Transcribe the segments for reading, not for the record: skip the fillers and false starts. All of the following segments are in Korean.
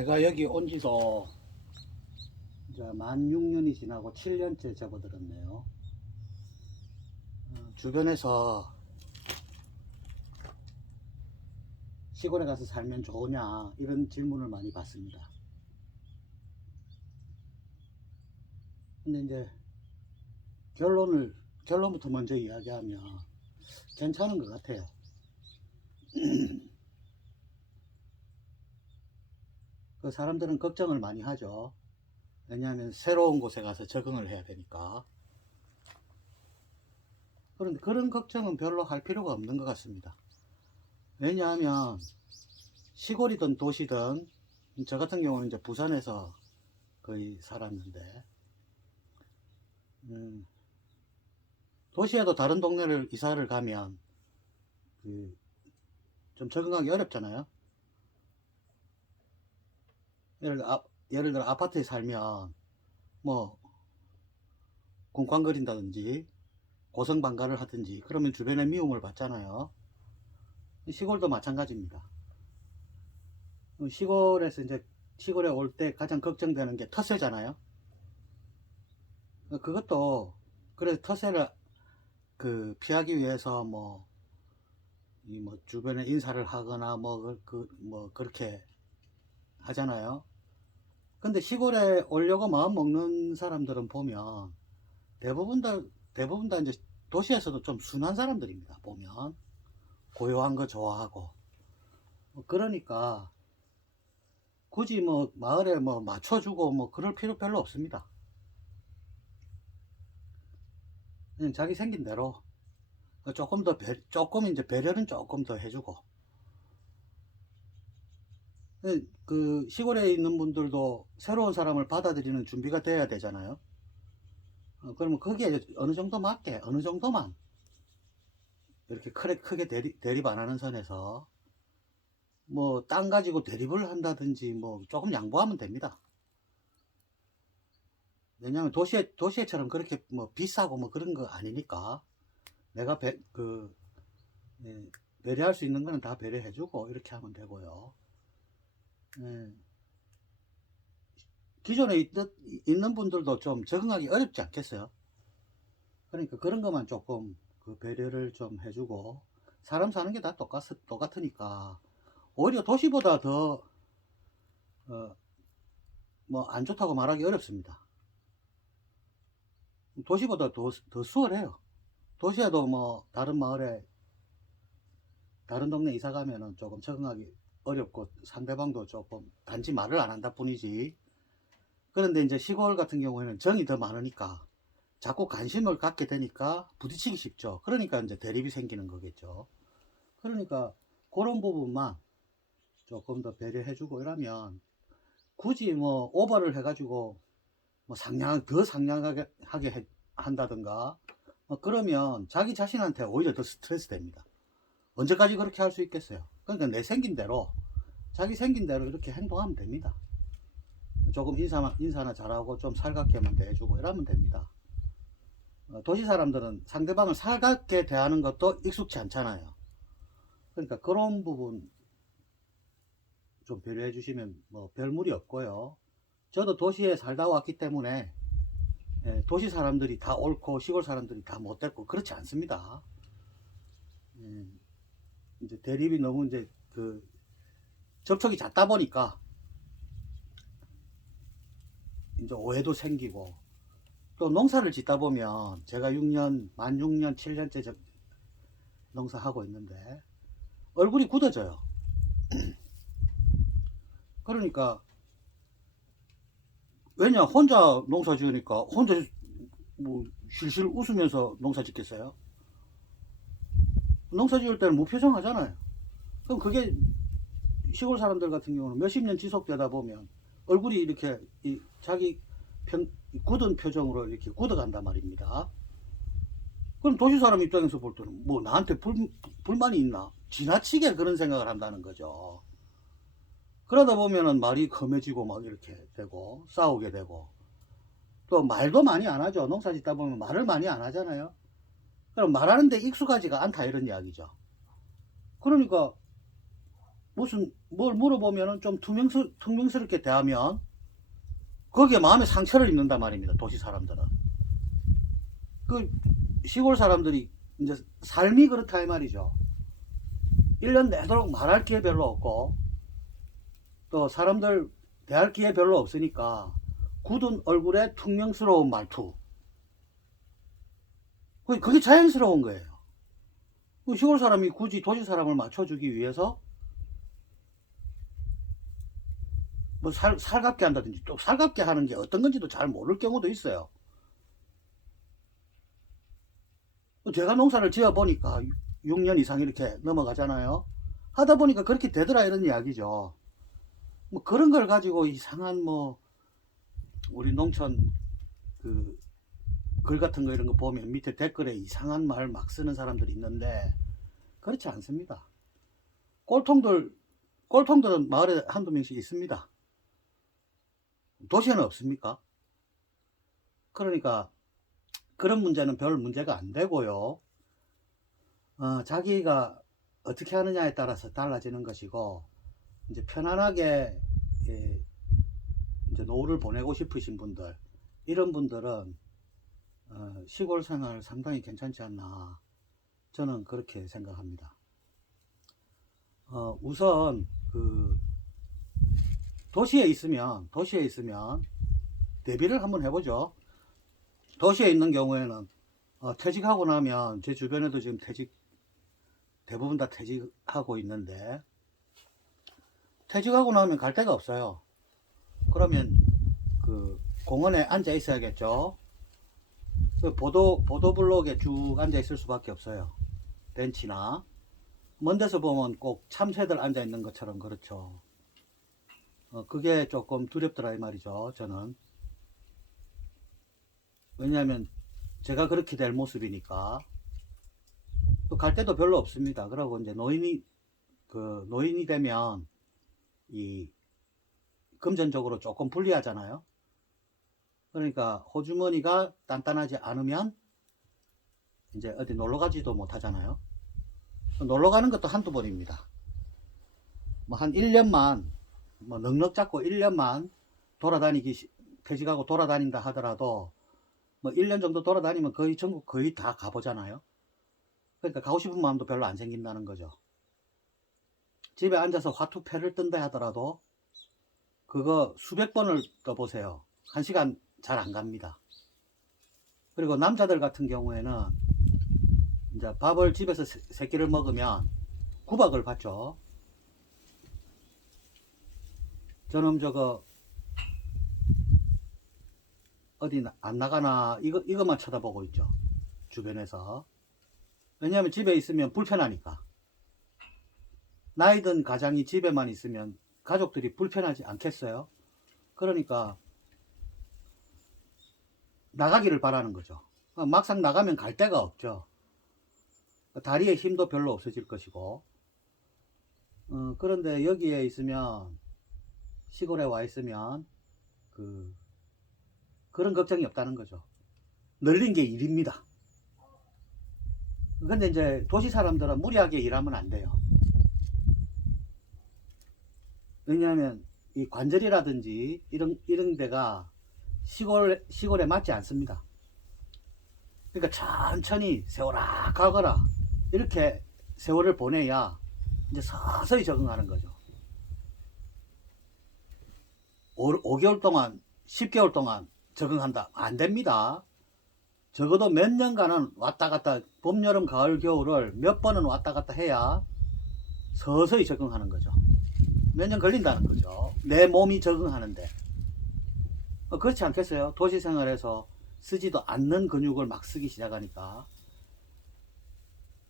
제가 여기 온 지도 이제 만 6년이 지나고 7년째 접어들었네요. 주변에서 시골에 가서 살면 좋으냐 이런 질문을 많이 받습니다. 근데 이제 결론부터 먼저 이야기하면 괜찮은 것 같아요. 그 사람들은 걱정을 많이 하죠. 왜냐하면 새로운 곳에 가서 적응을 해야 되니까. 그런데 그런 걱정은 별로 할 필요가 없는 것 같습니다. 왜냐하면 시골이든 도시든 저 같은 경우는 이제 부산에서 거의 살았는데 도시에도 다른 동네를 이사를 가면 좀 적응하기 어렵잖아요. 예를 들어 아파트에 살면 뭐 쿵쾅거린다든지 고성방가를 하든지 그러면 주변에 미움을 받잖아요. 시골도 마찬가지입니다. 시골에서 이제 시골에 올 때 가장 걱정되는 게 텃세잖아요. 그것도 그래서 텃세를 피하기 위해서 뭐 주변에 인사를 하거나 그렇게 하잖아요. 근데 시골에 오려고 마음 먹는 사람들은 보면 대부분 다 이제 도시에서도 좀 순한 사람들입니다. 보면 고요한 거 좋아하고 그러니까 굳이 뭐 마을에 뭐 맞춰주고 뭐 그럴 필요 별로 없습니다. 그냥 자기 생긴 대로 조금 이제 배려는 조금 더 해주고. 그 시골에 있는 분들도 새로운 사람을 받아들이는 준비가 돼야 되잖아요. 그러면 거기에 어느 정도 맞게 어느 정도만 이렇게 크게 대립 안 하는 선에서 뭐 땅 가지고 대립을 한다든지 뭐 조금 양보하면 됩니다. 왜냐하면 도시에처럼 그렇게 뭐 비싸고 뭐 그런 거 아니니까 내가 배려할 수 있는 거는 다 배려해주고 이렇게 하면 되고요. 기존에 있는 분들도 좀 적응하기 어렵지 않겠어요? 그러니까 그런 것만 조금 배려를 좀 해주고 사람 사는 게 다 똑같으니까 오히려 도시보다 더 뭐 안 좋다고 말하기 어렵습니다. 도시보다 더 수월해요. 도시에도 뭐 다른 마을에 다른 동네 이사 가면은 조금 적응하기 어렵고 상대방도 조금 단지 말을 안 한다 뿐이지. 그런데 이제 시골 같은 경우에는 정이 더 많으니까 자꾸 관심을 갖게 되니까 부딪히기 쉽죠. 그러니까 이제 대립이 생기는 거겠죠. 그러니까 그런 부분만 조금 더 배려해주고 이러면 굳이 뭐 오버를 해가지고 뭐 더 상냥하게 한다든가 그러면 자기 자신한테 오히려 더 스트레스 됩니다. 언제까지 그렇게 할 수 있겠어요? 그러니까 내 생긴 대로 자기 생긴 대로 이렇게 행동하면 됩니다. 조금 인사나 잘하고 좀 살갑게만 대해주고 이러면 됩니다. 도시 사람들은 상대방을 살갑게 대하는 것도 익숙치 않잖아요. 그러니까 그런 부분 좀 배려해 주시면 뭐 별 무리 없고요. 저도 도시에 살다 왔기 때문에 도시 사람들이 다 옳고 시골 사람들이 다 못됐고 그렇지 않습니다. 이제 대립이 너무 이제 접촉이 잦다 보니까 이제 오해도 생기고 또 농사를 짓다 보면 제가 만 6년 7년째 농사하고 있는데 얼굴이 굳어져요. 그러니까 왜냐 혼자 농사 지으니까 혼자 뭐 실실 웃으면서 농사 짓겠어요? 농사 지을 때는 무표정 하잖아요. 그럼 그게 시골 사람들 같은 경우는 몇십 년 지속되다 보면 얼굴이 이렇게 자기 굳은 표정으로 이렇게 굳어간단 말입니다. 그럼 도시 사람 입장에서 볼 때는 뭐 나한테 불만이 있나? 지나치게 그런 생각을 한다는 거죠. 그러다 보면은 말이 험해지고 막 이렇게 되고 싸우게 되고 또 말도 많이 안 하죠. 농사 짓다 보면 말을 많이 안 하잖아요. 그럼 말하는데 익숙하지가 않다 이런 이야기죠. 그러니까 무슨 뭘 물어보면은 좀 퉁명스럽게 대하면 거기에 마음의 상처를 입는단 말입니다. 도시 사람들은. 그 시골 사람들이 이제 삶이 그렇다 이 말이죠. 1년 내도록 말할 기회 별로 없고 또 사람들 대할 기회 별로 없으니까 굳은 얼굴에 퉁명스러운 말투. 그게 자연스러운 거예요. 시골 사람이 굳이 도시 사람을 맞춰주기 위해서 뭐 살갑게 한다든지 또 살갑게 하는 게 어떤 건지도 잘 모를 경우도 있어요. 제가 농사를 지어 보니까 6년 이상 이렇게 넘어가잖아요. 하다 보니까 그렇게 되더라 이런 이야기죠. 뭐 그런 걸 가지고 이상한 뭐 우리 농촌 그 글 같은 거 이런 거 보면 밑에 댓글에 이상한 말 막 쓰는 사람들이 있는데 그렇지 않습니다. 꼴통들은 마을에 한두 명씩 있습니다. 도시에는 없습니까? 그러니까 그런 문제는 별 문제가 안 되고요. 자기가 어떻게 하느냐에 따라서 달라지는 것이고 이제 편안하게 이제 노후를 보내고 싶으신 분들 이런 분들은 시골 생활 상당히 괜찮지 않나 저는 그렇게 생각합니다. 우선 그 도시에 있으면 대비를 한번 해보죠. 도시에 있는 경우에는 퇴직하고 나면 제 주변에도 지금 대부분 다 퇴직하고 있는데 퇴직하고 나면 갈 데가 없어요. 그러면 그 공원에 앉아 있어야겠죠. 그 보도블록에 쭉 앉아 있을 수밖에 없어요. 벤치나 먼 데서 보면 꼭 참새들 앉아 있는 것처럼 그렇죠. 그게 조금 두렵더라 이 말이죠. 저는 왜냐하면 제가 그렇게 될 모습이니까 또 갈 데도 별로 없습니다. 그러고 이제 노인이 되면 이 금전적으로 조금 불리하잖아요. 그러니까 호주머니가 단단하지 않으면 이제 어디 놀러 가지도 못하잖아요. 놀러 가는 것도 한두 번입니다. 뭐 한 1년만 뭐 넉넉 잡고 1년만 퇴직하고 돌아다닌다 하더라도 뭐 1년 정도 돌아다니면 거의 전국 거의 다 가보잖아요. 그러니까 가고 싶은 마음도 별로 안 생긴다는 거죠. 집에 앉아서 화투패를 뜬다 하더라도 그거 수백 번을 떠보세요. 1시간 잘 안 갑니다. 그리고 남자들 같은 경우에는 이제 밥을 집에서 3끼를 먹으면 구박을 받죠. 저놈 저거 어디 안 나가나 이것만 쳐다보고 있죠. 주변에서. 왜냐하면 집에 있으면 불편하니까. 나이든 가장이 집에만 있으면 가족들이 불편하지 않겠어요? 그러니까 나가기를 바라는 거죠. 막상 나가면 갈 데가 없죠. 다리에 힘도 별로 없어질 것이고. 그런데 여기에 있으면 시골에 와 있으면 그런 걱정이 없다는 거죠. 널린 게 일입니다. 근데 이제 도시 사람들은 무리하게 일하면 안 돼요. 왜냐하면 이 관절이라든지 이런 데가 시골에 맞지 않습니다. 그러니까 천천히 세월아 가거라 이렇게 세월을 보내야 이제 서서히 적응하는 거죠. 5개월 동안 10개월 동안 적응한다 안 됩니다. 적어도 몇 년간은 왔다 갔다 봄 여름 가을 겨울을 몇 번은 왔다 갔다 해야 서서히 적응하는 거죠. 몇 년 걸린다는 거죠. 내 몸이 적응하는데. 그렇지 않겠어요? 도시 생활에서 쓰지도 않는 근육을 막 쓰기 시작하니까.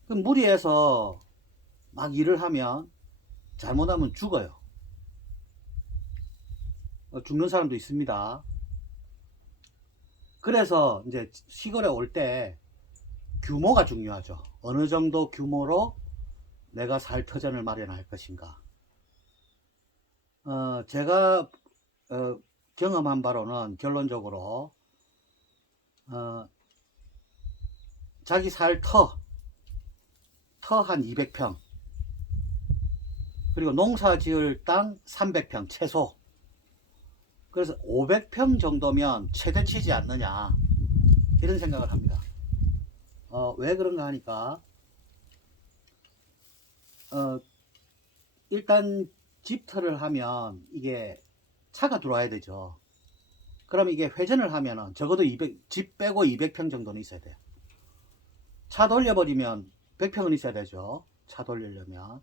그럼 무리해서 막 일을 하면 잘못하면 죽어요. 죽는 사람도 있습니다. 그래서 이제 시골에 올 때 규모가 중요하죠. 어느 정도 규모로 내가 살 터전을 마련할 것인가. 제가 경험한 바로는 결론적으로 자기 살 터 한 200평 그리고 농사 지을 땅 300평 최소. 그래서 500평 정도면 최대치지 않느냐, 이런 생각을 합니다. 왜 그런가 하니까, 일단 집터를 하면 이게 차가 들어와야 되죠. 그럼 이게 회전을 하면은 적어도 집 빼고 200평 정도는 있어야 돼요. 차 돌려버리면 100평은 있어야 되죠. 차 돌리려면.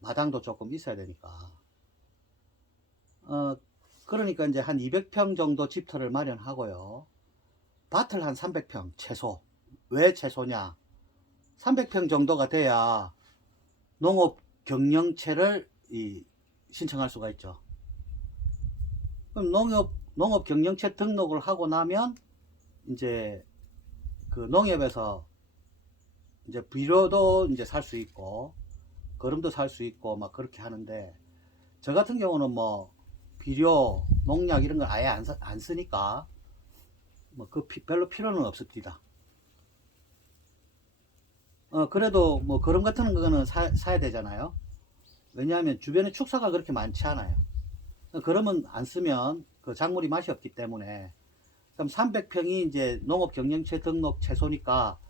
마당도 조금 있어야 되니까. 그러니까 이제 한 200평 정도 집터를 마련하고요. 밭을 한 300평 최소. 왜 최소냐? 300평 정도가 돼야 농업 경영체를 신청할 수가 있죠. 그럼 농업 경영체 등록을 하고 나면 이제 그 농협에서 이제 비료도 이제 살 수 있고 거름도 살 수 있고 막 그렇게 하는데, 저 같은 경우는 뭐 비료, 농약 이런 걸 아예 안 쓰니까 뭐 별로 필요는 없습니다. 그래도 뭐 거름 같은 거는 사야 되잖아요. 왜냐하면 주변에 축사가 그렇게 많지 않아요. 그러면 안 쓰면 그 작물이 맛이 없기 때문에. 그럼 300평이 이제 농업 경영체 등록 최소니까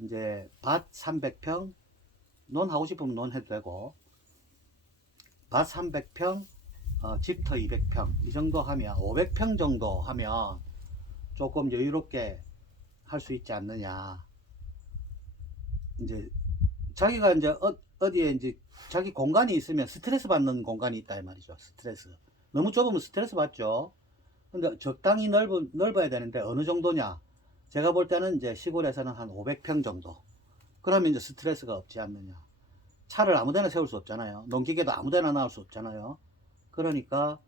이제 밭 300평, 논하고 싶으면 논해도 되고, 밭 300평, 집터 200평 이 정도 하면 500평 정도 하면 조금 여유롭게 할 수 있지 않느냐. 이제 자기가 이제 어디에 이제 자기 공간이 있으면 스트레스 받는 공간이 있다 이 말이죠. 스트레스. 너무 좁으면 스트레스 받죠. 근데 적당히 넓어야 되는데 어느 정도냐? 제가 볼 때는 이제 시골에서는 한 500평 정도. 그러면 이제 스트레스가 없지 않느냐. 차를 아무데나 세울 수 없잖아요. 농기계도 아무데나 놔올 수 없잖아요. 그러니까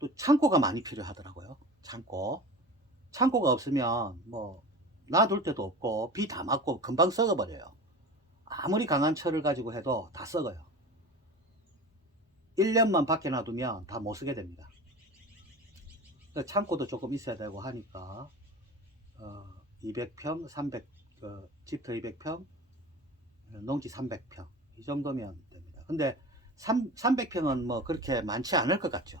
또 창고가 많이 필요하더라고요. 창고가 없으면 뭐 놔둘 데도 없고 비 다 맞고 금방 썩어버려요. 아무리 강한 철을 가지고 해도 다 썩어요. 1년만 밖에 놔두면 다 못 쓰게 됩니다. 창고도 조금 있어야 되고 하니까 200평, 300, 집터 200평, 농지 300평 이 정도면 됩니다. 근데 300평은 뭐 그렇게 많지 않을 것 같죠.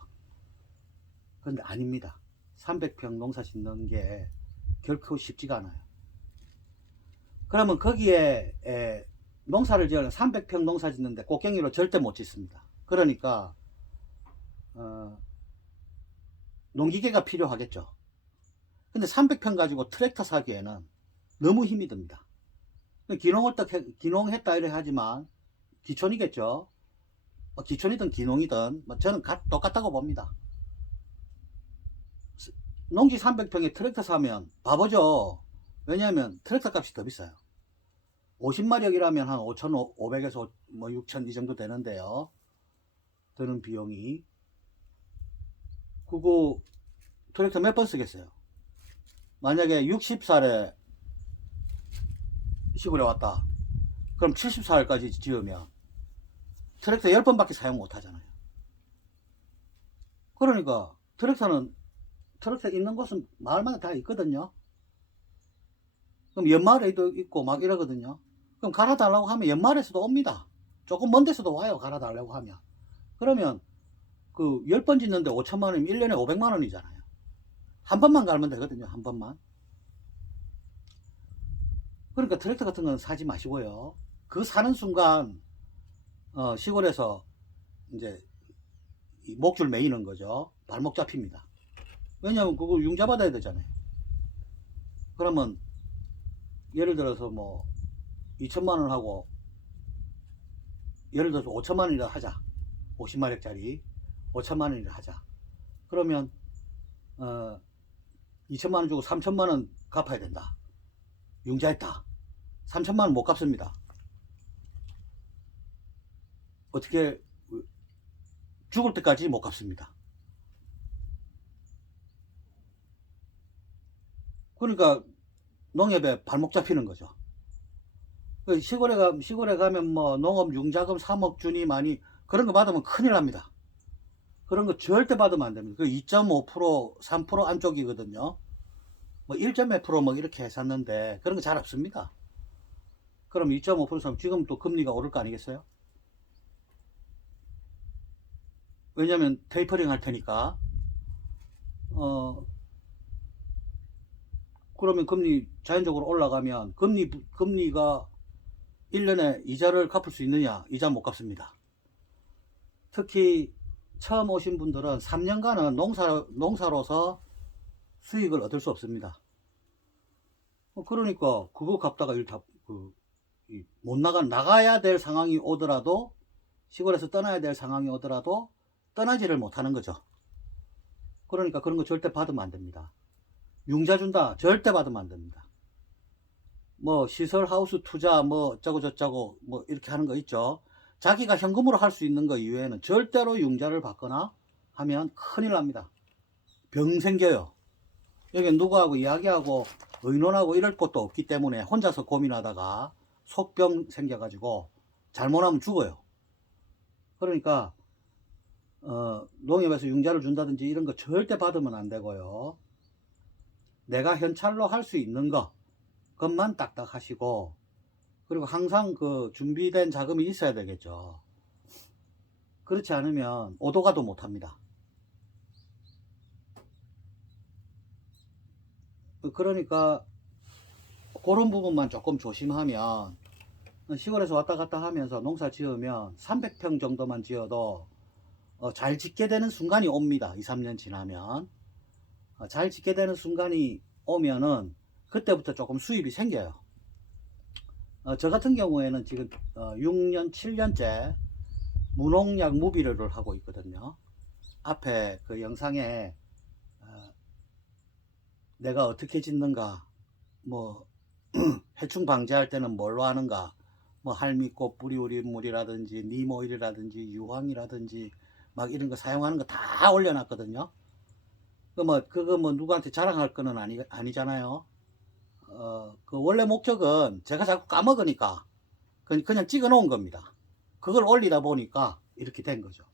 근데 아닙니다. 300평 농사 짓는 게 결코 쉽지가 않아요. 그러면 거기에 농사를 지으려면 300평 농사 짓는데 꽃갱이로 절대 못 짓습니다. 그러니까 농기계가 필요하겠죠. 근데 300평 가지고 트랙터 사기에는 너무 힘이 듭니다. 기농했다 이래 하지만 기촌이겠죠. 기촌이든 기농이든 저는 똑같다고 봅니다. 농지 300평에 트랙터 사면 바보죠. 왜냐하면 트랙터 값이 더 비싸요. 50마력이라면 한 5,500에서 뭐 6,000 이 정도 되는데요. 드는 비용이. 그거 트랙터 몇 번 쓰겠어요? 만약에 60살에 시골에 왔다. 그럼 70살까지 지으면 트랙터 10번밖에 사용 못 하잖아요. 그러니까 트랙터 있는 곳은 마을마다 다 있거든요. 그럼 연마을에도 있고 막 이러거든요. 그럼 갈아달라고 하면 연마을에서도 옵니다. 조금 먼 데서도 와요. 갈아달라고 하면. 그러면 그 10번 짓는데 5천만 원이면 1년에 500만 원이잖아요. 한 번만 갈면 되거든요. 한 번만. 그러니까 트랙터 같은 건 사지 마시고요. 그 사는 순간 시골에서 이제 목줄 매이는 거죠. 발목 잡힙니다. 왜냐하면 그거 융자 받아야 되잖아요. 그러면 예를 들어서 뭐 2천만 원 하고 예를 들어서 5천만 원이라 하자. 50마력짜리 5천만 원이라 하자. 그러면 2천만 원 주고 3천만 원 갚아야 된다. 융자했다. 3천만 원 못 갚습니다. 어떻게 죽을 때까지 못 갚습니다. 그러니까 농협에 발목 잡히는 거죠. 시골에 가면 뭐 농업 융자금 3억 주니 많이 그런 거 받으면 큰일 납니다. 그런 거 절대 받으면 안 됩니다. 그 2.5%, 3% 안쪽이거든요. 뭐 1.몇 프로 뭐 이렇게 샀는데 그런 거 잘 없습니다. 그럼 2.5% 사면 지금 또 금리가 오를 거 아니겠어요? 왜냐면 테이퍼링 할 테니까. 그러면 금리 자연적으로 올라가면 금리가 1년에 이자를 갚을 수 있느냐? 이자 못 갚습니다. 특히 처음 오신 분들은 3년간은 농사로서 수익을 얻을 수 없습니다. 그러니까 그거 갚다가 못 나가야 될 상황이 오더라도, 시골에서 떠나야 될 상황이 오더라도 떠나지를 못하는 거죠. 그러니까 그런 거 절대 받으면 안 됩니다. 융자 준다, 절대 받으면 안 됩니다. 뭐 시설 하우스 투자 뭐 어쩌고 저쩌고 뭐 이렇게 하는 거 있죠. 자기가 현금으로 할 수 있는 거 이외에는 절대로 융자를 받거나 하면 큰일 납니다. 병 생겨요. 여기 누구하고 이야기하고 의논하고 이럴 것도 없기 때문에 혼자서 고민하다가 속병 생겨가지고 잘못하면 죽어요. 그러니까 농협에서 융자를 준다든지 이런 거 절대 받으면 안 되고요. 내가 현찰로 할 수 있는 것만 딱딱 하시고, 그리고 항상 그 준비된 자금이 있어야 되겠죠. 그렇지 않으면 오도가도 못합니다. 그러니까 그런 부분만 조금 조심하면, 시골에서 왔다 갔다 하면서 농사 지으면 300평 정도만 지어도 잘 짓게 되는 순간이 옵니다. 2, 3년 지나면 잘 짓게 되는 순간이 오면은 그때부터 조금 수입이 생겨요. 저 같은 경우에는 지금 6년 7년째 무농약 무비료를 하고 있거든요. 앞에 그 영상에 내가 어떻게 짓는가, 뭐 해충 방지할 때는 뭘로 하는가, 뭐 할미꽃 뿌리우린물이라든지 니모일이라든지 유황이라든지 막 이런 거 사용하는 거 다 올려놨거든요. 그거 뭐 누구한테 자랑할 거는 아니잖아요. 그 원래 목적은 제가 자꾸 까먹으니까 그냥 찍어 놓은 겁니다. 그걸 올리다 보니까 이렇게 된 거죠.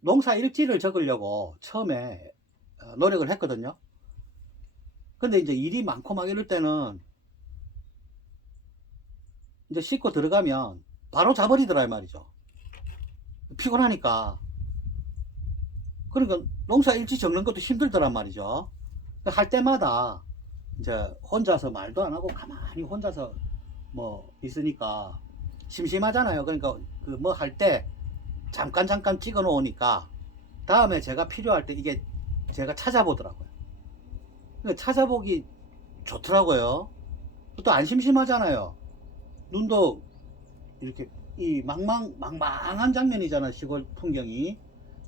농사 일지를 적으려고 처음에 노력을 했거든요. 근데 이제 일이 많고 막 이럴 때는 이제 씻고 들어가면 바로 자버리더라 이 말이죠. 피곤하니까. 그러니까 농사 일지 적는 것도 힘들더란 말이죠. 할 때마다 이제 혼자서 말도 안 하고 가만히 혼자서 뭐 있으니까 심심하잖아요. 그러니까 그 뭐 할 때 잠깐 찍어 놓으니까 다음에 제가 필요할 때 이게 제가 찾아보더라고요. 그러니까 찾아보기 좋더라고요. 또 안 심심하잖아요. 눈도 이렇게 이 망망한 장면이잖아. 시골 풍경이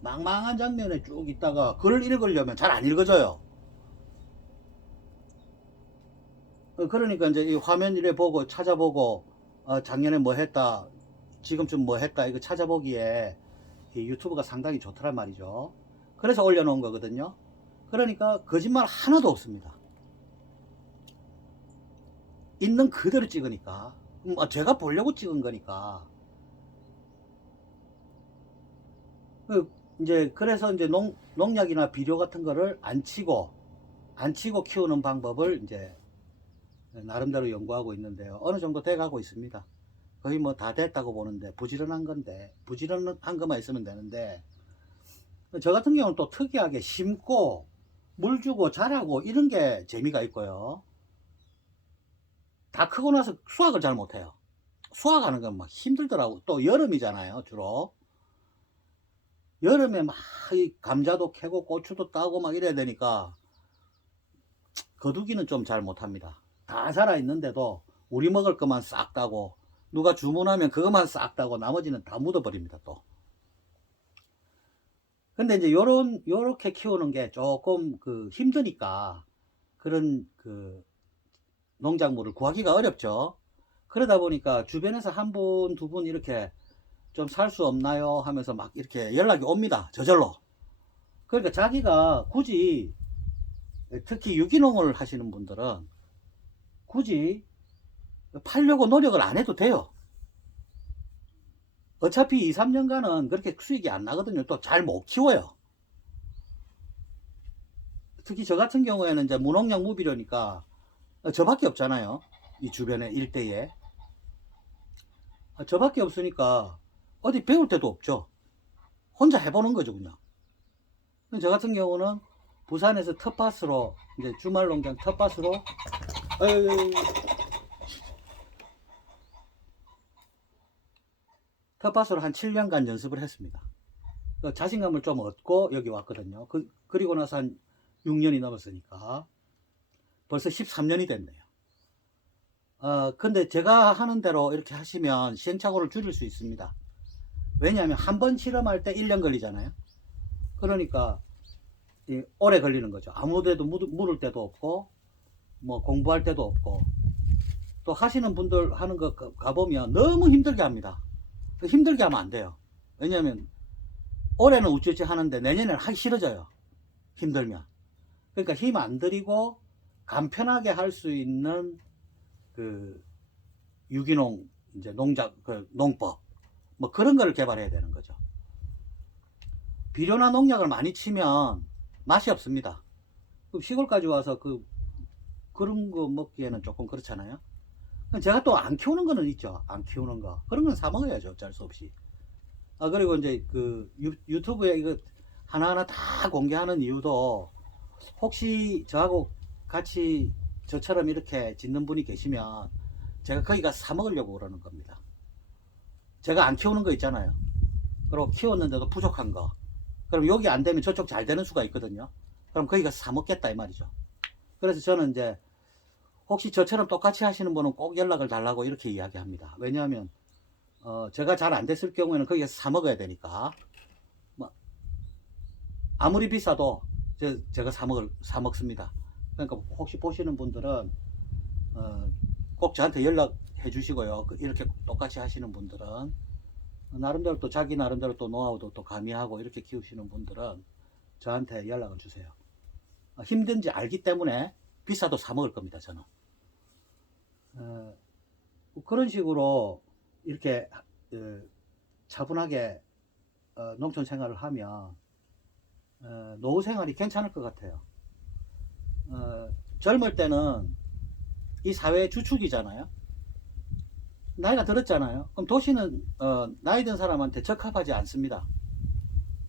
망망한 장면에 쭉 있다가 글을 읽으려면 잘 안 읽어져요. 그러니까 이제 이 화면 이래 보고 찾아보고 작년에 뭐 했다, 지금쯤 뭐 했다, 이거 찾아보기에 이 유튜브가 상당히 좋더란 말이죠. 그래서 올려놓은 거거든요. 그러니까 거짓말 하나도 없습니다. 있는 그대로 찍으니까. 제가 보려고 찍은 거니까. 그래서 이제 농약이나 비료 같은 거를 안 치고 키우는 방법을 이제 나름대로 연구하고 있는데요. 어느 정도 돼 가고 있습니다. 거의 뭐 다 됐다고 보는데, 부지런한 것만 있으면 되는데, 저 같은 경우는 또 특이하게 심고 물 주고 자라고 이런 게 재미가 있고요. 다 크고 나서 수확을 잘 못해요. 수확하는 건 막 힘들더라고. 또 여름이잖아요, 주로. 여름에 막 감자도 캐고 고추도 따고 막 이래야 되니까 거두기는 좀 잘 못합니다. 다 살아있는데도 우리 먹을 것만 싹 따고, 누가 주문하면 그것만 싹 따고 나머지는 다 묻어버립니다, 또. 근데 이제 요렇게 키우는 게 조금 힘드니까 그런 농작물을 구하기가 어렵죠. 그러다 보니까 주변에서 한 분, 두 분 이렇게 좀 살 수 없나요? 하면서 막 이렇게 연락이 옵니다. 저절로. 그러니까 자기가 굳이, 특히 유기농을 하시는 분들은 굳이 팔려고 노력을 안 해도 돼요. 어차피 2, 3년간은 그렇게 수익이 안 나거든요. 또 잘 못 키워요. 특히 저 같은 경우에는 이제 무농약 무비료니까 저밖에 없잖아요. 이 주변에 일대에. 저밖에 없으니까 어디 배울 데도 없죠. 혼자 해보는 거죠, 그냥. 저 같은 경우는 부산에서 텃밭으로, 이제 주말 농장 텃밭으로, 텃밭으로 한 7년간 연습을 했습니다. 자신감을 좀 얻고 여기 왔거든요. 그리고 나서 한 6년이 넘었으니까 벌써 13년이 됐네요. 근데 제가 하는 대로 이렇게 하시면 시행착오를 줄일 수 있습니다. 왜냐하면 한 번 실험할 때 1년 걸리잖아요. 그러니까 오래 걸리는 거죠. 아무 데도 물을 데도 없고 뭐 공부할 데도 없고, 또 하시는 분들 하는 거 가보면 너무 힘들게 합니다. 힘들게 하면 안 돼요. 왜냐하면 올해는 우쭈쭈 하는데 내년에는 하기 싫어져요. 힘들면. 그러니까 힘 안 들이고 간편하게 할 수 있는 그 유기농 이제 농법 뭐 그런 거를 개발해야 되는 거죠. 비료나 농약을 많이 치면 맛이 없습니다. 시골까지 와서 그런 거 먹기에는 조금 그렇잖아요. 제가 또 안 키우는 거는 있죠. 안 키우는 거. 그런 건 사 먹어야죠. 어쩔 수 없이. 그리고 이제 유튜브에 이거 하나하나 다 공개하는 이유도, 혹시 저하고 같이 저처럼 이렇게 짓는 분이 계시면 제가 거기 가서 사 먹으려고 그러는 겁니다. 제가 안 키우는 거 있잖아요. 그리고 키웠는데도 부족한 거. 그럼 여기 안 되면 저쪽 잘 되는 수가 있거든요. 그럼 거기 가서 사 먹겠다 이 말이죠. 그래서 저는 이제 혹시 저처럼 똑같이 하시는 분은 꼭 연락을 달라고 이렇게 이야기합니다. 왜냐하면 제가 잘 안 됐을 경우에는 거기서 사 먹어야 되니까. 뭐 아무리 비싸도 제가 사 먹습니다. 그러니까 혹시 보시는 분들은 꼭 저한테 연락해 주시고요. 이렇게 똑같이 하시는 분들은 나름대로 또 자기 나름대로 또 노하우도 또 가미하고 이렇게 키우시는 분들은 저한테 연락을 주세요. 힘든지 알기 때문에 비싸도 사 먹을 겁니다. 저는 그런 식으로 이렇게 차분하게 농촌 생활을 하면 노후 생활이 괜찮을 것 같아요. 젊을 때는 이 사회의 주축이잖아요. 나이가 들었잖아요. 그럼 도시는 나이 든 사람한테 적합하지 않습니다.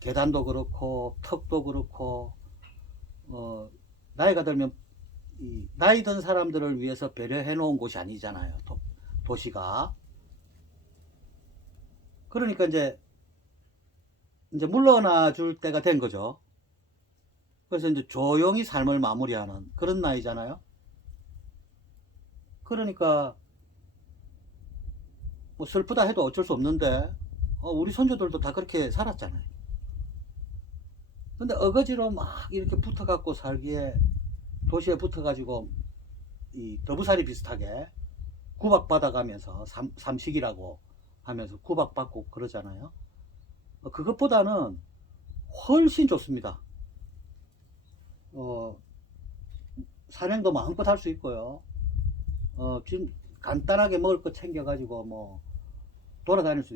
계단도 그렇고 턱도 그렇고 나이가 들면 나이 든 사람들을 위해서 배려해 놓은 곳이 아니잖아요. 도시가. 그러니까 이제 물러나 줄 때가 된 거죠. 그래서 이제 조용히 삶을 마무리하는 그런 나이잖아요. 그러니까 뭐 슬프다 해도 어쩔 수 없는데 우리 손주들도 다 그렇게 살았잖아요. 근데 어거지로 막 이렇게 붙어갖고 살기에, 도시에 붙어가지고 이 더부살이 비슷하게 구박받아가면서 삼식이라고 하면서 구박받고 그러잖아요. 그것보다는 훨씬 좋습니다. 산행도 마음껏 할 수 있고요. 지금 간단하게 먹을 거 챙겨가지고 뭐 돌아다닐 수,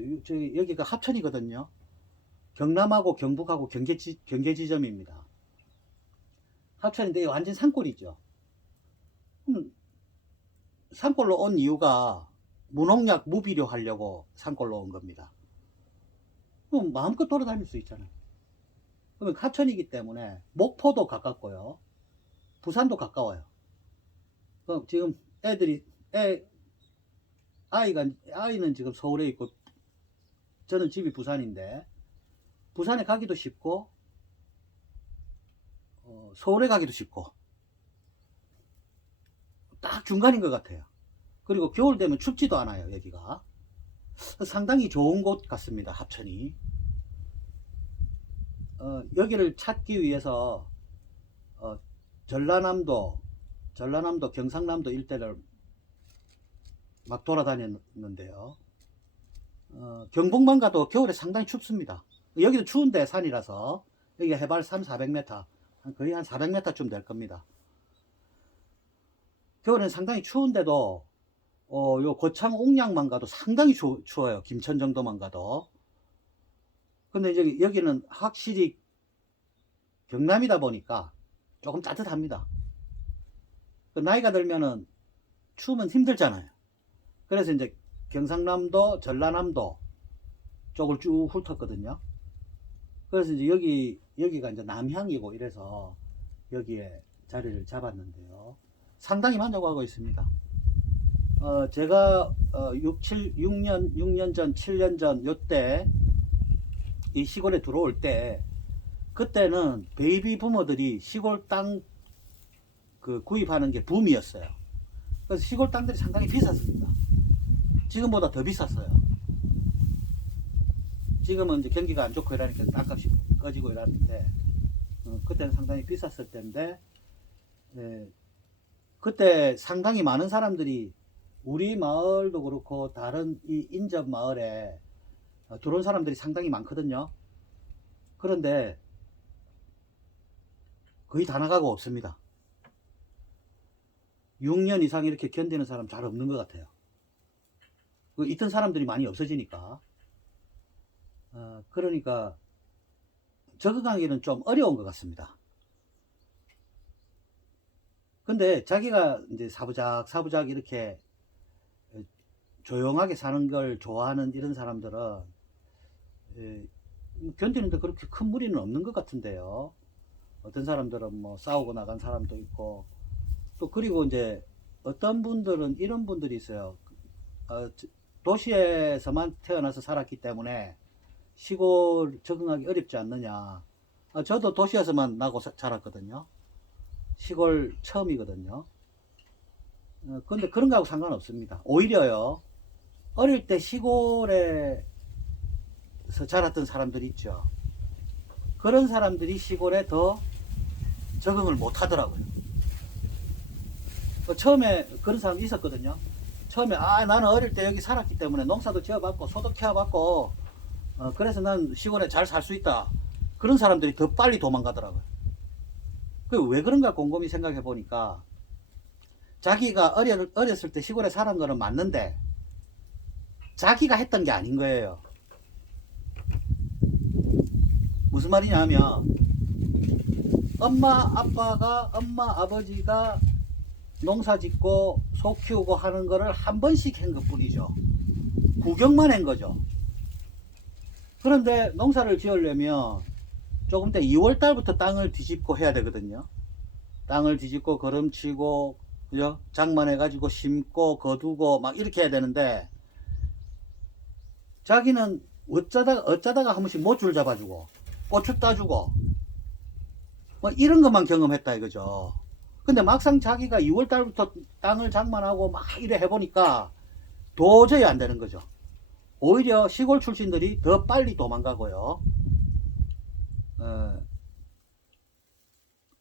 여기가 합천이거든요. 경남하고 경북하고 경계 지점입니다. 합천인데 완전 산골이죠. 산골로 온 이유가 무농약 무비료 하려고 산골로 온 겁니다. 그럼 마음껏 돌아다닐 수 있잖아요. 그러면 합천이기 때문에 목포도 가깝고요. 부산도 가까워요. 그럼 지금 아이는 지금 서울에 있고, 저는 집이 부산인데, 부산에 가기도 쉽고, 서울에 가기도 쉽고, 딱 중간인 것 같아요. 그리고 겨울 되면 춥지도 않아요, 여기가. 상당히 좋은 곳 같습니다, 합천이. 여기를 찾기 위해서 전라남도, 경상남도 일대를 막 돌아다녔는데요. 경북만 가도 겨울에 상당히 춥습니다. 여기도 추운데 산이라서, 여기 해발 300~400m, 거의 한 400m쯤 될 겁니다. 겨울에는 상당히 추운데도 요 고창 옥량만 가도 상당히 추워요. 김천 정도만 가도. 근데 이제 여기는 확실히 경남이다 보니까 조금 따뜻합니다. 나이가 들면은 추우면 힘들잖아요. 그래서 이제 경상남도, 전라남도 쪽을 쭉 훑었거든요. 그래서 이제 여기가 이제 남향이고 이래서 여기에 자리를 잡았는데요. 상당히 만족하고 있습니다. 제가 6년 전, 7년 전 요때 이 시골에 들어올 때 그때는 베이비 부모들이 시골 땅 구입하는 게 붐이었어요. 그래서 시골 땅들이 상당히 비쌌습니다. 지금보다 더 비쌌어요. 지금은 이제 경기가 안 좋고 이러니까 땅값이 꺼지고 이러는데 그때는 상당히 비쌌을 때인데 그때 상당히 많은 사람들이 우리 마을도 그렇고 다른 이 인접 마을에 들어온 사람들이 상당히 많거든요. 그런데 거의 다 나가고 없습니다. 6년 이상 이렇게 견디는 사람 잘 없는 것 같아요. 있던 사람들이 많이 없어지니까. 그러니까 적응하기는 좀 어려운 것 같습니다. 근데 자기가 이제 사부작 이렇게 조용하게 사는 걸 좋아하는 이런 사람들은 견디는데 그렇게 큰 무리는 없는 것 같은데요. 어떤 사람들은 뭐 싸우고 나간 사람도 있고 또 그리고 이제 어떤 분들은 이런 분들이 있어요. 도시에서만 태어나서 살았기 때문에 시골 적응하기 어렵지 않느냐. 저도 도시에서만 나고 자랐거든요. 시골 처음이거든요. 근데 그런 거하고 상관없습니다. 오히려요, 어릴 때 시골에서 자랐던 사람들이 있죠. 그런 사람들이 시골에 더 적응을 못 하더라고요. 처음에 그런 사람이 있었거든요. 처음에 나는 어릴 때 여기 살았기 때문에 농사도 지어봤고 소도 키워봤고 그래서 난 시골에 잘 살 수 있다. 그런 사람들이 더 빨리 도망가더라고요. 왜 그런가 곰곰이 생각해 보니까 자기가 어렸을 때 시골에 살은 거는 맞는데 자기가 했던 게 아닌 거예요. 무슨 말이냐 하면 엄마 아버지가 농사 짓고 소 키우고 하는 거를 한 번씩 한 것 뿐이죠. 구경만 한 거죠. 그런데 농사를 지으려면 조금 때 2월 달부터 땅을 뒤집고 해야 되거든요. 땅을 뒤집고 거름치고 그죠? 장만해 가지고 심고 거두고 막 이렇게 해야 되는데 자기는 어쩌다가 한 번씩 못줄 잡아주고 고추 따주고 뭐 이런 것만 경험했다 이거죠. 근데 막상 자기가 2월 달부터 땅을 장만하고 막 이래 해보니까 도저히 안 되는 거죠. 오히려 시골 출신들이 더 빨리 도망가고요.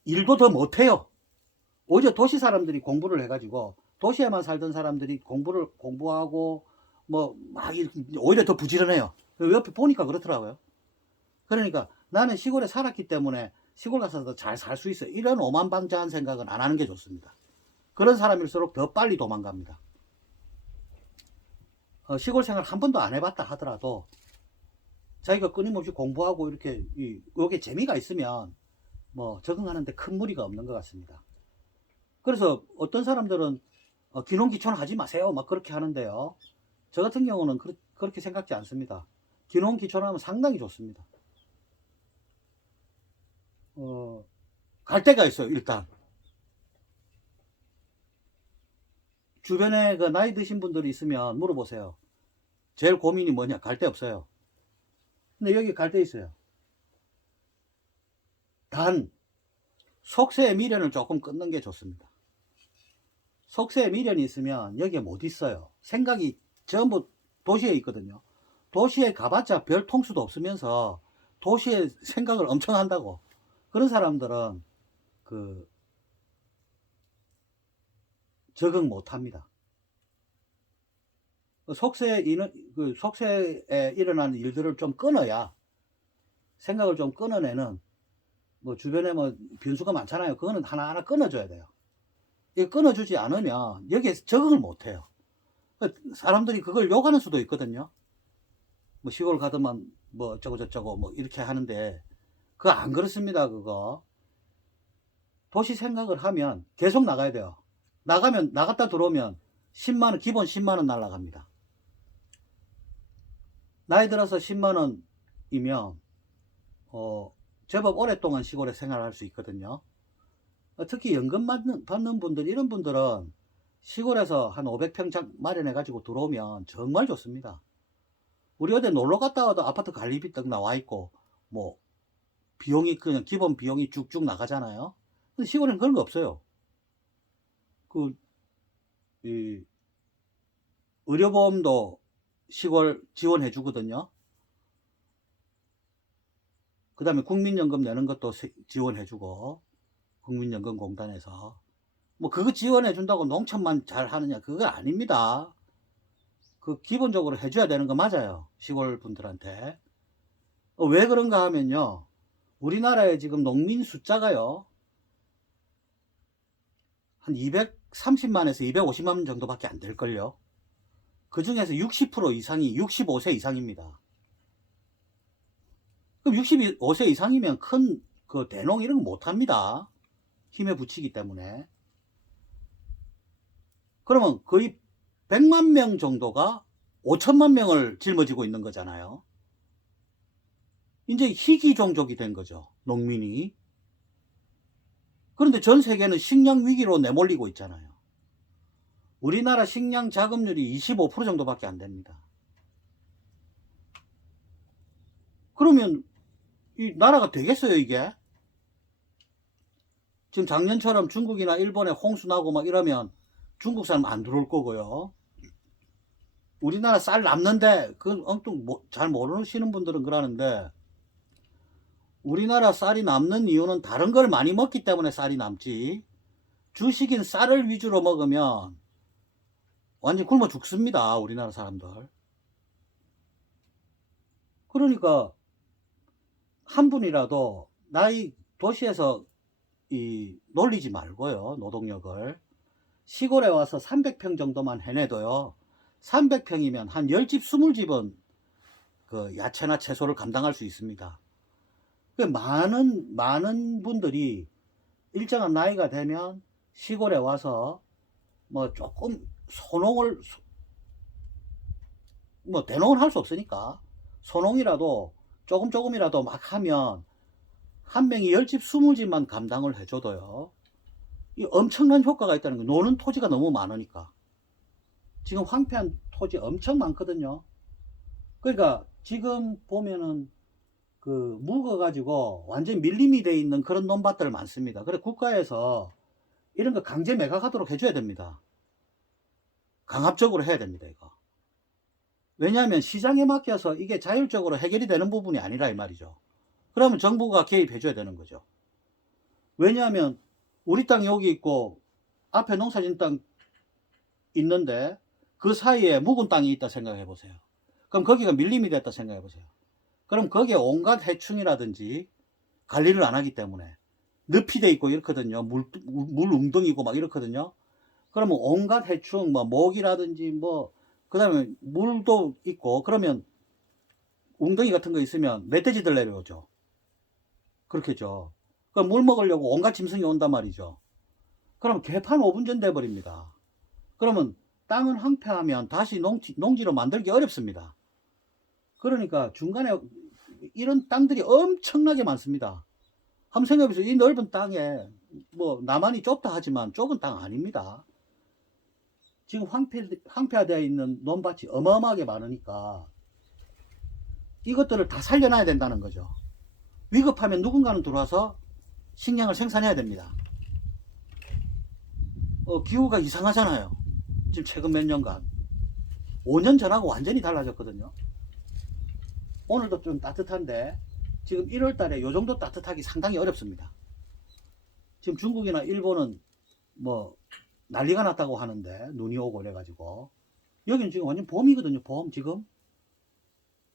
일도 더 못해요. 오히려 도시 사람들이 공부를 해가지고 도시에만 살던 사람들이 공부하고 뭐 막 오히려 더 부지런해요. 옆에 보니까 그렇더라고요. 그러니까 나는 시골에 살았기 때문에 시골 가서도 잘 살 수 있어. 이런 오만방자한 생각은 안 하는 게 좋습니다. 그런 사람일수록 더 빨리 도망갑니다. 시골 생활 한 번도 안 해봤다 하더라도 자기가 끊임없이 공부하고 이렇게 여기에 재미가 있으면 뭐 적응하는데 큰 무리가 없는 것 같습니다. 그래서 어떤 사람들은 귀농귀촌 하지 마세요 막 그렇게 하는데요. 저 같은 경우는 그렇게 생각지 않습니다. 귀농귀촌하면 상당히 좋습니다. 갈 데가 있어요. 일단 주변에 그 나이 드신 분들이 있으면 물어보세요. 제일 고민이 뭐냐? 갈 데 없어요. 근데 여기 갈 데 있어요. 단 속세의 미련을 조금 끊는 게 좋습니다. 속세의 미련이 있으면 여기에 못 있어요. 생각이 전부 도시에 있거든요. 도시에 가봤자 별 통수도 없으면서 도시에 생각을 엄청 한다고. 그런 사람들은 적응 못 합니다. 속세에 일어나는 일들을 좀 끊어야 생각을 좀 끊어내는 뭐 주변에 뭐 변수가 많잖아요. 그거는 하나하나 끊어줘야 돼요. 이거 끊어주지 않으면 여기에 적응을 못 해요. 사람들이 그걸 욕하는 수도 있거든요. 뭐 시골 가더만 뭐 어쩌고 저쩌고 뭐 이렇게 하는데 그거 안 그렇습니다. 그거 도시 생각을 하면 계속 나가야 돼요. 나갔다 들어오면 10만원 기본 10만원 날라갑니다. 나이 들어서 10만 원이면 제법 오랫동안 시골에 생활할 수 있거든요. 특히 연금 받는 분들, 이런 분들은 시골에서 한 500평 마련해 가지고 들어오면 정말 좋습니다. 우리 어디 놀러 갔다 와도 아파트 관리비 딱 나와 있고, 뭐 비용이 그냥 기본 비용이 쭉쭉 나가잖아요. 근데 시골에는 그런 거 없어요. 이 의료보험도 시골 지원해 주거든요. 그 다음에 국민연금 내는 것도 지원해 주고, 국민연금공단에서. 뭐 그거 지원해 준다고 농촌만 잘 하느냐, 그거 아닙니다. 그 기본적으로 해줘야 되는 거 맞아요, 시골 분들한테. 왜 그런가 하면요, 우리나라에 지금 농민 숫자가요 한 230만에서 250만 정도밖에 안 될걸요. 그 중에서 60% 이상이 65세 이상입니다. 그럼 65세 이상이면 큰 그 대농 이런 거 못합니다. 힘에 부치기 때문에. 그러면 거의 100만 명 정도가 5천만 명을 짊어지고 있는 거잖아요. 이제 희귀 종족이 된 거죠, 농민이. 그런데 전 세계는 식량 위기로 내몰리고 있잖아요. 우리나라 식량 자급률이 25% 정도밖에 안 됩니다. 그러면 이 나라가 되겠어요, 이게? 지금 작년처럼 중국이나 일본에 홍수 나고 막 이러면 중국 사람 안 들어올 거고요. 우리나라 쌀 남는데, 그 엉뚱 잘 모르시는 분들은 그러는데, 우리나라 쌀이 남는 이유는 다른 걸 많이 먹기 때문에 쌀이 남지, 주식인 쌀을 위주로 먹으면 완전 굶어 죽습니다, 우리나라 사람들. 그러니까 한 분이라도 도시에서 놀리지 말고요, 노동력을. 시골에 와서 300평 정도만 해내도요, 300평이면 한 10집, 20집은 그 야채나 채소를 감당할 수 있습니다. 많은 분들이 일정한 나이가 되면 시골에 와서 뭐 조금 뭐 대농을 할 수 없으니까 소농이라도 조금이라도 막 하면 한 명이 10집, 20집만 감당을 해줘도요, 이 엄청난 효과가 있다는 거예요. 노는 토지가 너무 많으니까. 지금 황폐한 토지 엄청 많거든요. 그러니까 지금 보면은 그 묵어가지고 완전 밀림이 돼 있는 그런 논밭들 많습니다. 그래서 국가에서 이런 거 강제 매각하도록 해줘야 됩니다. 강압적으로 해야 됩니다, 이거. 왜냐하면 시장에 맡겨서 이게 자율적으로 해결이 되는 부분이 아니라 이 말이죠. 그러면 정부가 개입해줘야 되는 거죠. 왜냐하면 우리 땅 여기 있고 앞에 농사진 땅 있는데 그 사이에 묵은 땅이 있다 생각해 보세요. 그럼 거기가 밀림이 됐다 생각해 보세요. 그럼 거기에 온갖 해충이라든지 관리를 안 하기 때문에 늪이 돼 있고 이렇거든요. 물 웅덩이고 막 이렇거든요. 그러면 온갖 해충, 뭐 모기라든지 뭐 그다음에 물도 있고, 그러면 웅덩이 같은 거 있으면 멧돼지들 내려오죠. 그렇겠죠. 그럼 물 먹으려고 온갖 짐승이 온단 말이죠. 그럼 개판 5분 전 돼버립니다. 그러면 땅은 황폐하면 다시 농지로 만들기 어렵습니다. 그러니까 중간에 이런 땅들이 엄청나게 많습니다. 한번 생각해보세요. 이 넓은 땅에 뭐 나만이 좁다 하지만 좁은 땅 아닙니다. 지금 황폐화되어 있는 논밭이 어마어마하게 많으니까 이것들을 다 살려놔야 된다는 거죠. 위급하면 누군가는 들어와서 식량을 생산해야 됩니다. 기후가 이상하잖아요. 지금 최근 몇 년간 5년 전하고 완전히 달라졌거든요. 오늘도 좀 따뜻한데 지금 1월 달에 요 정도 따뜻하기 상당히 어렵습니다. 지금 중국이나 일본은 뭐 난리가 났다고 하는데, 눈이 오고 그래가지고. 여기는 지금 완전 봄이거든요, 봄. 지금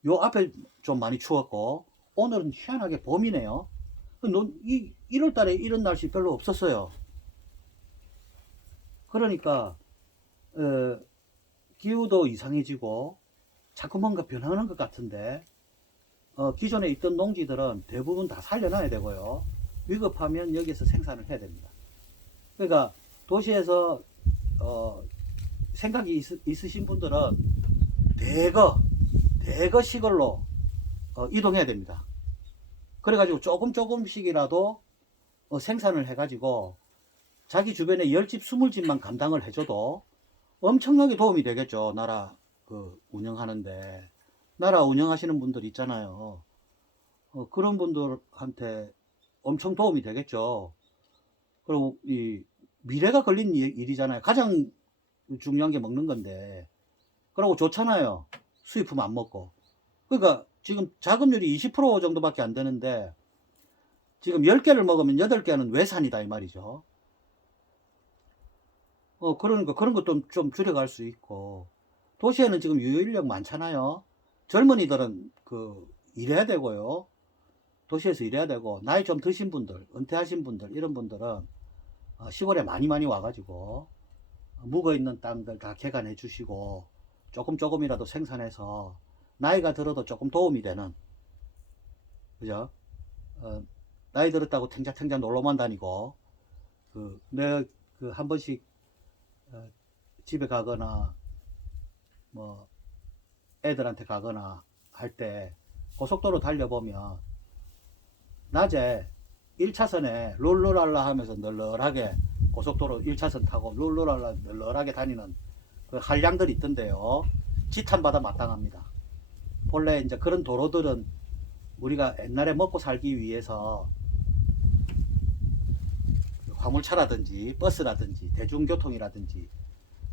요 앞에 좀 많이 추웠고, 오늘은 희한하게 봄이네요. 1월 달에 이런 날씨 별로 없었어요. 그러니까 기후도 이상해지고 자꾸 뭔가 변하는 것 같은데, 기존에 있던 농지들은 대부분 다 살려놔야 되고요, 위급하면 여기서 생산을 해야 됩니다. 그러니까 도시에서 생각이 있으신 분들은 대거 시골로 이동해야 됩니다. 그래가지고 조금씩이라도 생산을 해가지고 자기 주변에 10집, 20집만 감당을 해줘도 엄청나게 도움이 되겠죠. 나라 운영하는데. 나라 운영하시는 분들 있잖아요. 그런 분들한테 엄청 도움이 되겠죠. 그리고 이 미래가 걸린 일이잖아요. 가장 중요한 게 먹는 건데. 그러고 좋잖아요. 수입품 안 먹고. 그러니까 지금 자금률이 20% 정도밖에 안 되는데 지금 10개를 먹으면 8개는 외산이다 이 말이죠. 그러니까 그런 것도 좀 줄여갈 수 있고. 도시에는 지금 유효인력 많잖아요. 젊은이들은 일해야 되고요. 도시에서 일해야 되고, 나이 좀 드신 분들, 은퇴하신 분들, 이런 분들은 시골에 많이 와가지고 묵어있는 땅들 다 개간해 주시고 조금이라도 생산해서 나이가 들어도 조금 도움이 되는, 그죠? 나이 들었다고 탱자탱자 놀러만 다니고 내가 한 번씩 집에 가거나 뭐 애들한테 가거나 할 때 고속도로 달려보면 낮에 1차선에 룰루랄라 하면서 널널하게 고속도로 1차선 타고 룰루랄라 널널하게 다니는 그 한량들이 있던데요. 지탄받아 마땅합니다. 본래 이제 그런 도로들은 우리가 옛날에 먹고 살기 위해서 화물차라든지 버스라든지 대중교통이라든지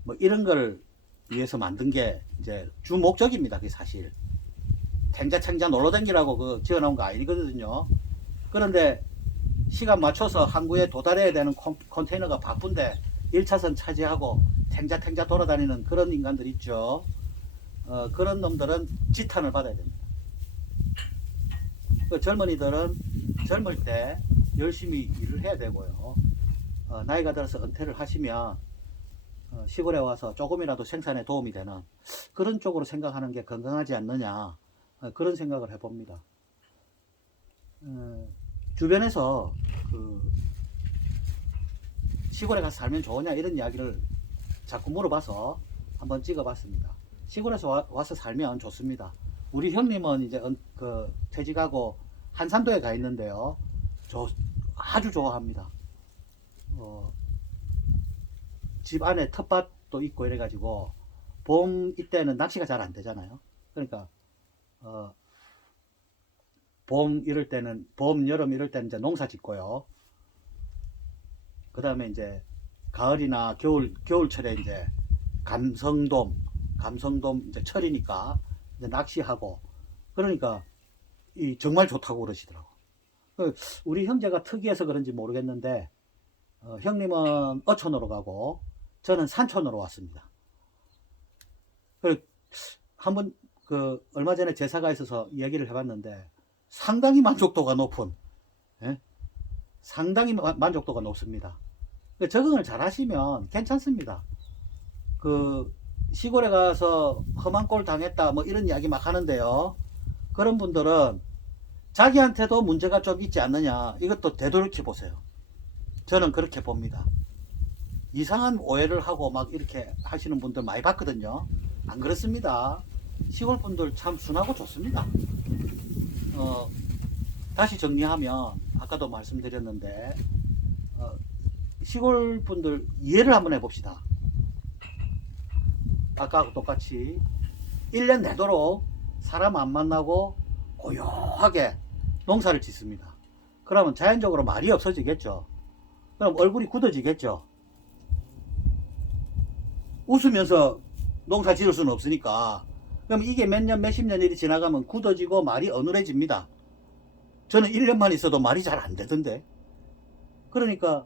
뭐 이런 걸 위해서 만든 게 이제 주 목적입니다. 그게 사실 탱자탱자 놀러 다니라고 지어놓은 거 아니거든요. 그런데 시간 맞춰서 항구에 도달해야 되는 컨테이너가 바쁜데 1차선 차지하고 탱자탱자 돌아다니는 그런 인간들 있죠. 그런 놈들은 지탄을 받아야 됩니다. 젊은이들은 젊을 때 열심히 일을 해야 되고요. 나이가 들어서 은퇴를 하시면 시골에 와서 조금이라도 생산에 도움이 되는 그런 쪽으로 생각하는 게 건강하지 않느냐, 그런 생각을 해봅니다. 주변에서 시골에 가서 살면 좋으냐 이런 이야기를 자꾸 물어봐서 한번 찍어봤습니다. 시골에서 와서 살면 좋습니다. 우리 형님은 이제 퇴직하고 한산도에 가 있는데요. 아주 좋아합니다. 집 안에 텃밭도 있고 이래가지고 봄 이때는 낚시가 잘 안 되잖아요. 그러니까 봄, 여름 이럴 때는 이제 농사 짓고요. 그 다음에 이제 가을이나 겨울철에 이제 감성돔 이제 철이니까 이제 낚시하고, 그러니까 정말 좋다고 그러시더라고. 우리 형제가 특이해서 그런지 모르겠는데, 형님은 어촌으로 가고, 저는 산촌으로 왔습니다. 한번 얼마 전에 제사가 있어서 얘기를 해봤는데, 상당히 만족도가 높은, 예? 상당히 만족도가 높습니다. 적응을 잘 하시면 괜찮습니다. 시골에 가서 험한 꼴 당했다 뭐 이런 이야기 막 하는데요. 그런 분들은 자기한테도 문제가 좀 있지 않느냐, 이것도 되돌이켜 보세요. 저는 그렇게 봅니다. 이상한 오해를 하고 막 이렇게 하시는 분들 많이 봤거든요. 안 그렇습니다. 시골 분들 참 순하고 좋습니다. 다시 정리하면 아까도 말씀드렸는데, 시골 분들 이해를 한번 해봅시다. 아까하고 똑같이 1년 내도록 사람 안 만나고 고요하게 농사를 짓습니다. 그러면 자연적으로 말이 없어지겠죠. 그럼 얼굴이 굳어지겠죠. 웃으면서 농사 지을 수는 없으니까. 그럼 이게 몇 년, 몇십 년이 지나가면 굳어지고 말이 어눌해집니다. 저는 1년만 있어도 말이 잘 안 되던데. 그러니까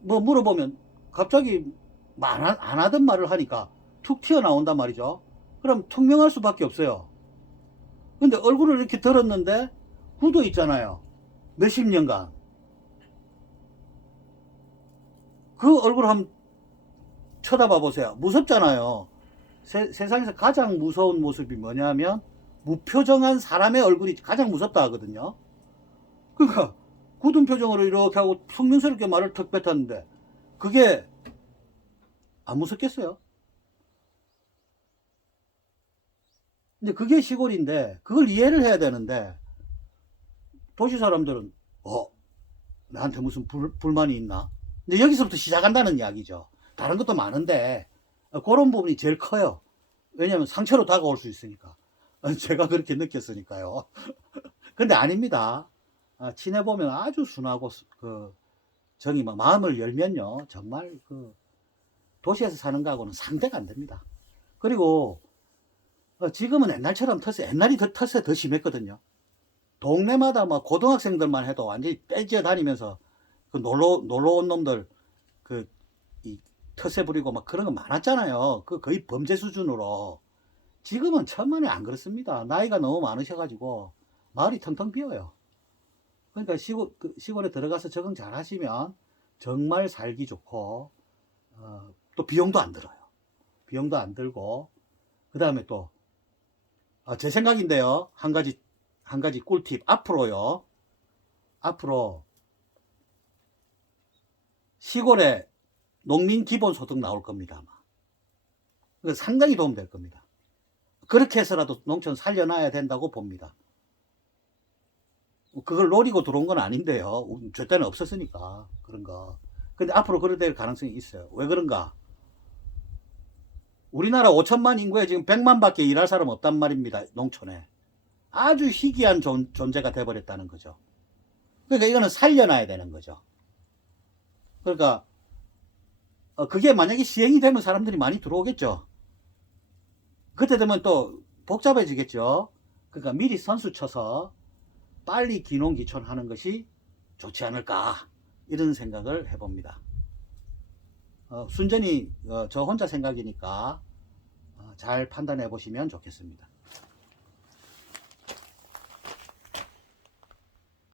뭐 물어보면 갑자기 안 하던 말을 하니까 툭 튀어나온단 말이죠. 그럼 퉁명할 수밖에 없어요. 근데 얼굴을 이렇게 들었는데 굳어 있잖아요. 몇십 년간. 그 얼굴 한번 쳐다봐 보세요. 무섭잖아요. 세상에서 가장 무서운 모습이 뭐냐면 무표정한 사람의 얼굴이 가장 무섭다 하거든요. 그러니까 굳은 표정으로 이렇게 하고 숙면스럽게 말을 턱 뱉었는데 그게 안 무섭겠어요? 근데 그게 시골인데 그걸 이해를 해야 되는데 도시 사람들은 나한테 무슨 불만이 있나? 근데 여기서부터 시작한다는 이야기죠. 다른 것도 많은데 그런 부분이 제일 커요. 왜냐하면 상처로 다가올 수 있으니까. 제가 그렇게 느꼈으니까요. 근데 아닙니다. 친해보면 아주 순하고 정이 마음을 열면요 정말 도시에서 사는 거하고는 상대가 안 됩니다. 그리고 지금은 옛날처럼 옛날이 텃세 더 심했거든요. 동네마다 뭐 고등학생들만 해도 완전히 떼지어 다니면서 놀러 온 놈들 이 텃세 부리고 막 그런 거 많았잖아요. 거의 범죄 수준으로. 지금은 천만에 안 그렇습니다. 나이가 너무 많으셔가지고 마을이 텅텅 비어요. 그러니까 시골에 들어가서 적응 잘 하시면 정말 살기 좋고 또 비용도 안 들어요. 비용도 안 들고 그 다음에 또 제 생각인데요. 한 가지 꿀팁. 앞으로 시골에 농민 기본소득 나올 겁니다. 아마. 그러니까 상당히 도움될 겁니다. 그렇게 해서라도 농촌 살려놔야 된다고 봅니다. 그걸 노리고 들어온 건 아닌데요. 저 때는 없었으니까 그런 거. 근데 앞으로 그래 될 가능성이 있어요. 왜 그런가? 우리나라 5천만 인구에 지금 100만밖에 일할 사람 없단 말입니다. 농촌에. 아주 희귀한 존재가 돼버렸다는 거죠. 그러니까 이거는 살려놔야 되는 거죠. 그러니까 그게 만약에 시행이 되면 사람들이 많이 들어오겠죠. 그때 되면 또 복잡해지겠죠. 그러니까 미리 선수 쳐서 빨리 귀농귀촌 하는 것이 좋지 않을까 이런 생각을 해봅니다. 순전히 저 혼자 생각이니까 잘 판단해 보시면 좋겠습니다.